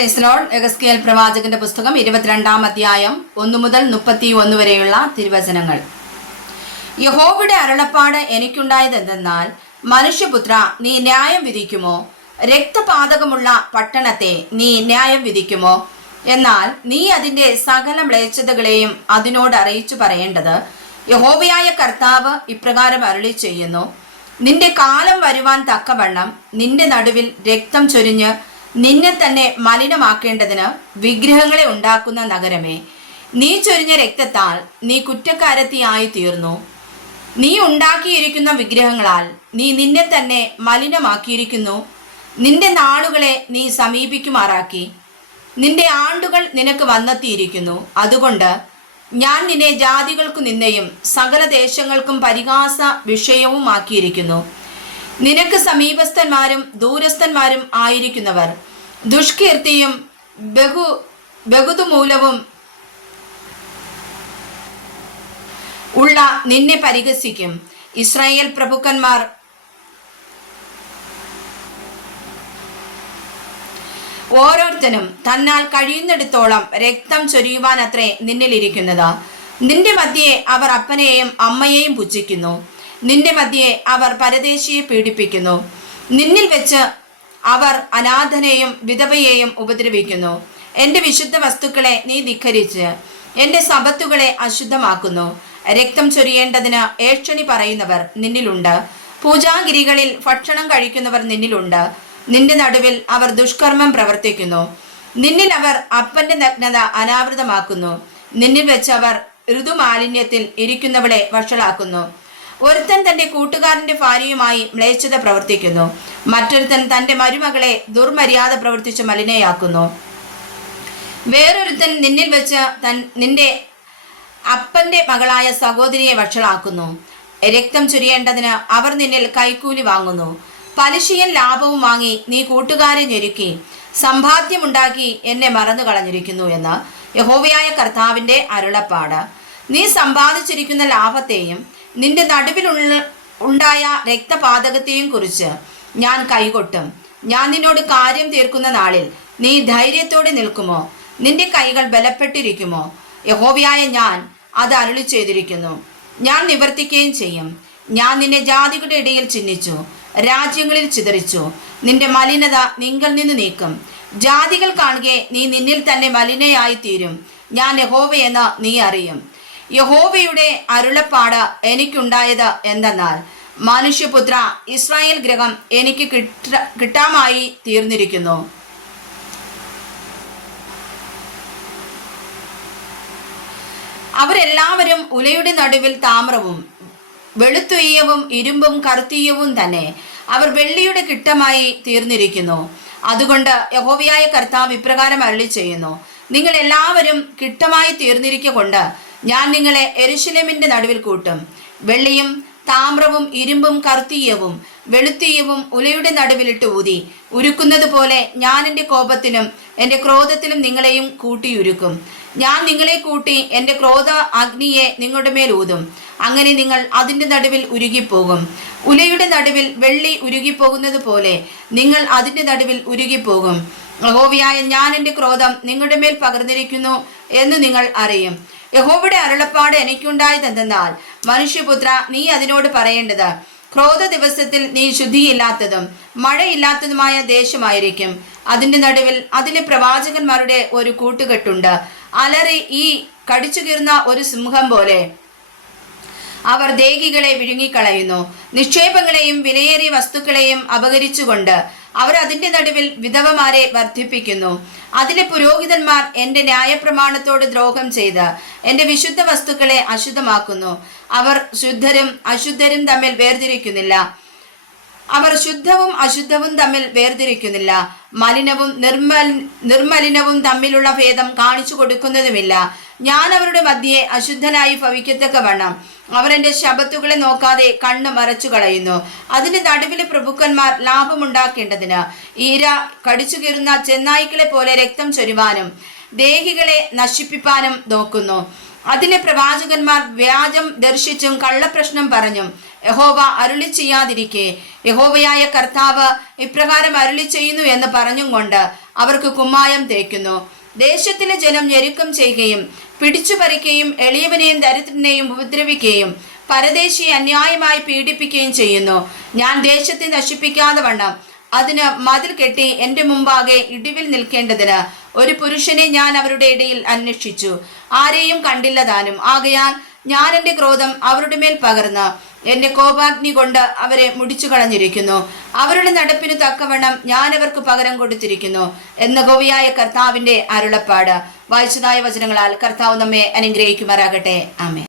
Praise Lord. യെഹെസ്കേൽ പ്രവാചകന്റെ പുസ്തകം 22-ാം അധ്യായം 1 മുതൽ 31 വരെയുള്ള തിരുവചനങ്ങൾ. യഹോവയുടെ അരുളപ്പാട് എനിക്കുണ്ടായത് എന്തെന്നാൽ, മനുഷ്യപുത്ര, നീ ന്യായം വിധിക്കുമോ? രക്തപാതകമുള്ള പട്ടണത്തെ നീ ന്യായം വിധിക്കുമോ? എന്നാൽ നീ അതിൻ്റെ സകല മ്ലേച്ഛതകളെയും അതിനോട് അറിയിച്ചു പറയേണ്ടത്, യഹോവയായ കർത്താവ് ഇപ്രകാരം അരുളി ചെയ്യുന്നു: നിന്റെ കാലം വരുവാൻ തക്കവണ്ണം നിന്റെ നടുവിൽ രക്തം ചൊരിഞ്ഞ് നിന്നെ തന്നെ മലിനമാക്കേണ്ടതിന് വിഗ്രഹങ്ങളെ ഉണ്ടാക്കുന്ന നഗരമേ, നീ ചൊരിഞ്ഞ രക്തത്താൽ നീ കുറ്റക്കാരത്തിയായി തീർന്നു. നീ ഉണ്ടാക്കിയിരിക്കുന്ന വിഗ്രഹങ്ങളാൽ നീ നിന്നെ തന്നെ മലിനമാക്കിയിരിക്കുന്നു. നിന്റെ നാളുകളെ നീ സമീപിക്കുമാറാക്കി. നിന്റെ ആണ്ടുകൾ നിനക്ക് വന്നെത്തിയിരിക്കുന്നു. അതുകൊണ്ട് ഞാൻ നിന്നെ ജാതികൾക്കു നിന്ദയും സകല ദേശങ്ങൾക്കും പരിഹാസ വിഷയവുമാക്കിയിരിക്കുന്നു. നിനക്ക് സമീപസ്ഥന്മാരും ദൂരസ്ഥന്മാരും ആയിരിക്കുന്നവർ ദുഷ്കീർത്തിയും ബഹുതുമൂലവും ഉള്ള നിന്നെ പരിഹസിക്കും. ഇസ്രായേൽ പ്രഭുക്കന്മാർ ഓരോരുത്തനും തന്നാൽ കഴിയുന്നിടത്തോളം രക്തം ചൊരിയുവാനത്രേ നിന്നിലിരിക്കുന്നത്. നിന്റെ മധ്യേ അവർ അപ്പനെയും അമ്മയെയും പുച്ഛിക്കുന്നു. നിന്റെ മധ്യേ അവർ പരദേശിയെ പീഡിപ്പിക്കുന്നു. നിന്നിൽ വെച്ച് അവർ അനാഥനെയും വിധവയെയും ഉപദ്രവിക്കുന്നു. എൻ്റെ വിശുദ്ധ വസ്തുക്കളെ നീ ധിക്കരിച്ച് എൻ്റെ സബത്തുകളെ അശുദ്ധമാക്കുന്നു. രക്തം ചൊരിയേണ്ടതിന് ഏഷണി പറയുന്നവർ നിന്നിലുണ്ട്. പൂജാഗിരികളിൽ ഭക്ഷണം കഴിക്കുന്നവർ നിന്നിലുണ്ട്. നിന്റെ നടുവിൽ അവർ ദുഷ്കർമ്മം പ്രവർത്തിക്കുന്നു. നിന്നിൽ അവർ അപ്പന്റെ നഗ്നത അനാവൃതമാക്കുന്നു. നിന്നിൽ വെച്ച് അവർ ഋതുമാലിന്യത്തിൽ ഇരിക്കുന്നവളെ വഷളാക്കുന്നു. ഒരുത്തൻ തന്റെ കൂട്ടുകാരന്റെ ഭാര്യയുമായി മ്ലേച്ഛത പ്രവർത്തിക്കുന്നു. മറ്റൊരുത്തൻ തന്റെ മരുമകളെ ദുർമര്യാദ പ്രവർത്തിച്ച് മലിനയാക്കുന്നു. വേറൊരുത്തൻ നിന്നിൽ വെച്ച് നിന്റെ അപ്പന്റെ മകളായ സഹോദരിയെ വഷളാക്കുന്നു. രക്തം ചൊരിയേണ്ടതിന് അവർ നിന്നിൽ കൈക്കൂലി വാങ്ങുന്നു. പലിശയും ലാഭവും വാങ്ങി നീ കൂട്ടുകാരെ ഞെരുക്കി സമ്പാദ്യമുണ്ടാക്കി എന്നെ മറന്നു കളഞ്ഞിരിക്കുന്നു എന്ന് യഹോവയായ കർത്താവിന്റെ അരുളപ്പാട്. നീ സമ്പാദിച്ചിരിക്കുന്ന ലാഭത്തെയും നിന്റെ നടുവിലുള്ള ഉണ്ടായ രക്തപാതകത്തെയും കുറിച്ച് ഞാൻ കൈകൊട്ടും. ഞാൻ നിന്നോട് കാര്യം തീർക്കുന്ന നാളിൽ നീ ധൈര്യത്തോടെ നിൽക്കുമോ? നിന്റെ കൈകൾ ബലപ്പെട്ടിരിക്കുമോ? യഹോവയായ ഞാൻ അത് അരുളി ചെയ്തിരിക്കുന്നു. ഞാൻ നിവർത്തിക്കുകയും ചെയ്യും. ഞാൻ നിന്നെ ജാതികളുടെ ഇടയിൽ ചിഹ്നിച്ചു, രാജ്യങ്ങളിൽ ചിതറിച്ചു. നിന്റെ മലിനത നിങ്കിൽ നിന്ന് നീക്കും. ജാതികൾ കാണുകെ നീ നിന്നിൽ തന്നെ മലിനയായി തീരും. ഞാൻ യഹോവയെന്ന് നീ അറിയും. യഹോവയുടെ അരുളപ്പാട് എനിക്കുണ്ടായത് എന്തെന്നാൽ, മനുഷ്യപുത്ര, ഇസ്രായേൽ ഗൃഹം എനിക്ക് കിട്ടാമായി തീർന്നിരിക്കുന്നു. അവരെല്ലാവരും ഉലയുടെ നടുവിൽ താമ്രവും വെളുത്തുയ്യവും ഇരുമ്പും കറുത്തീയവും തന്നെ. അവർ വെള്ളിയുടെ കിട്ടമായി തീർന്നിരിക്കുന്നു. അതുകൊണ്ട് യഹോവയായ കർത്താവ് ഇപ്രകാരം അരുളി ചെയ്യുന്നു: നിങ്ങൾ എല്ലാവരും കിട്ടമായി തീർന്നിരിക്കൊണ്ട് ഞാൻ നിങ്ങളെ യെരൂശലേമിന്റെ നടുവിൽ കൂട്ടും. വെള്ളിയും താമ്രവും ഇരുമ്പും കറുത്തീയവും വെളുത്തീയവും ഉലയുടെ നടുവിലിട്ട് ഊതി ഉരുക്കുന്നത് പോലെ ഞാൻ എൻ്റെ കോപത്തിലും എൻ്റെ ക്രോധത്തിലും നിങ്ങളെയും കൂട്ടിയുരുക്കും. ഞാൻ നിങ്ങളെ കൂട്ടി എൻ്റെ ക്രോധ അഗ്നിയെ നിങ്ങളുടെ മേൽ ഊതും. അങ്ങനെ നിങ്ങൾ അതിൻ്റെ നടുവിൽ ഉരുകിപ്പോകും. ഉലയുടെ നടുവിൽ വെള്ളി ഉരുകിപ്പോകുന്നത് പോലെ നിങ്ങൾ അതിൻ്റെ നടുവിൽ ഉരുകിപ്പോകും. യഹോവയായ ഞാൻ എൻ്റെ ക്രോധം നിങ്ങളുടെ മേൽ പകർന്നിരിക്കുന്നു എന്ന് നിങ്ങൾ അറിയും. യഹോവയുടെ അരുളപ്പാട് എനിക്കുണ്ടായത് എന്തെന്നാൽ, മനുഷ്യപുത്ര, നീ അതിനോട് പറയേണ്ടത്, ക്രോധ ദിവസത്തിൽ നീ ശുദ്ധിയില്ലാത്തതും മഴയില്ലാത്തതുമായ ദേശമായിരിക്കും. അതിൻ്റെ നടുവിൽ അതിലെ പ്രവാചകന്മാരുടെ ഒരു കൂട്ടുകെട്ടുണ്ട്. അലറി ഈ കടിച്ചുകീർന്ന ഒരു സിംഹം പോലെ അവർ ദേഹികളെ വിഴുങ്ങിക്കളയുന്നു. നിക്ഷേപങ്ങളെയും വിലയേറിയ വസ്തുക്കളെയും അപഹരിച്ചുകൊണ്ട് അവർ അതിൻ്റെ നടുവിൽ വിധവമാരെ വർദ്ധിപ്പിക്കുന്നു. അതിലെ പുരോഹിതന്മാർ എൻ്റെ ന്യായപ്രമാണത്തോട് ദ്രോഹം ചെയ്ത് എൻ്റെ വിശുദ്ധ വസ്തുക്കളെ അശുദ്ധമാക്കുന്നു. അവർ ശുദ്ധരും അശുദ്ധരും തമ്മിൽ വേർതിരിക്കുന്നില്ല. അവർ ശുദ്ധവും അശുദ്ധവും തമ്മിൽ വേർതിരിക്കുന്നില്ല. മലിനവും നിർമ്മലിനവും തമ്മിലുള്ള ഭേദം കാണിച്ചു കൊടുക്കുന്നതുമില്ല. ഞാൻ അവരുടെ മധ്യേ അശുദ്ധനായി ഭവിക്കത്തക്കവണ്ണം അവർ എൻ്റെ ശബത്തുകളെ നോക്കാതെ കണ്ണ് മറച്ചു കളയുന്നു. അതിൻ്റെ നടുവിലെ പ്രഭുക്കന്മാർ ലാഭമുണ്ടാക്കേണ്ടതിന് ഈര കടിച്ചുകീറുന്ന ചെന്നായ്ക്കളെ പോലെ രക്തം ചൊരിവാനും ദേഹികളെ നശിപ്പിപ്പാനും നോക്കുന്നു. അതിലെ പ്രവാചകന്മാർ വ്യാജം ദർശിച്ചും കള്ളപ്രശ്നം പറഞ്ഞും യഹോവ അരുളി ചെയ്യാതിരിക്കെ യഹോവയായ കർത്താവ് ഇപ്രകാരം അരുളി ചെയ്യുന്നു എന്ന് പറഞ്ഞും കൊണ്ട് അവർക്ക് കുമ്മായം തേക്കുന്നു. ദേശത്തിലെ ജനം ഞെരുക്കം ചെയ്യുകയും പിടിച്ചു പറിക്കുകയും എളിയവനെയും ദരിദ്രനെയും ഉപദ്രവിക്കുകയും പരദേശിയെ അന്യായമായി പീഡിപ്പിക്കുകയും ചെയ്യുന്നു. ഞാൻ ദേശത്തെ നശിപ്പിക്കാതെ വണ്ണം അതിന് മതിൽ കെട്ടി എൻ്റെ മുമ്പാകെ ഇടിവിൽ നിൽക്കേണ്ടതിന് ഒരു പുരുഷനെ ഞാൻ അവരുടെ ഇടയിൽ അന്വേഷിച്ചു, ആരെയും കണ്ടില്ല താനും. ആകയാൽ ഞാൻ എൻ്റെ ക്രോധം അവരുടെ മേൽ പകർന്ന് എൻ്റെ കോപാഗ്നി കൊണ്ട് അവരെ മുടിച്ചു കളഞ്ഞിരിക്കുന്നു. അവരുടെ നടപ്പിന് തക്കവണ്ണം ഞാൻ അവർക്ക് പകരം കൊടുത്തിരിക്കുന്നു എന്ന് യഹോവയായ കർത്താവിൻ്റെ അരുളപ്പാട്. വായിച്ചതായ വചനങ്ങളാൽ കർത്താവ് നമ്മെ അനുഗ്രഹിക്കുമാറാകട്ടെ. ആമേൻ.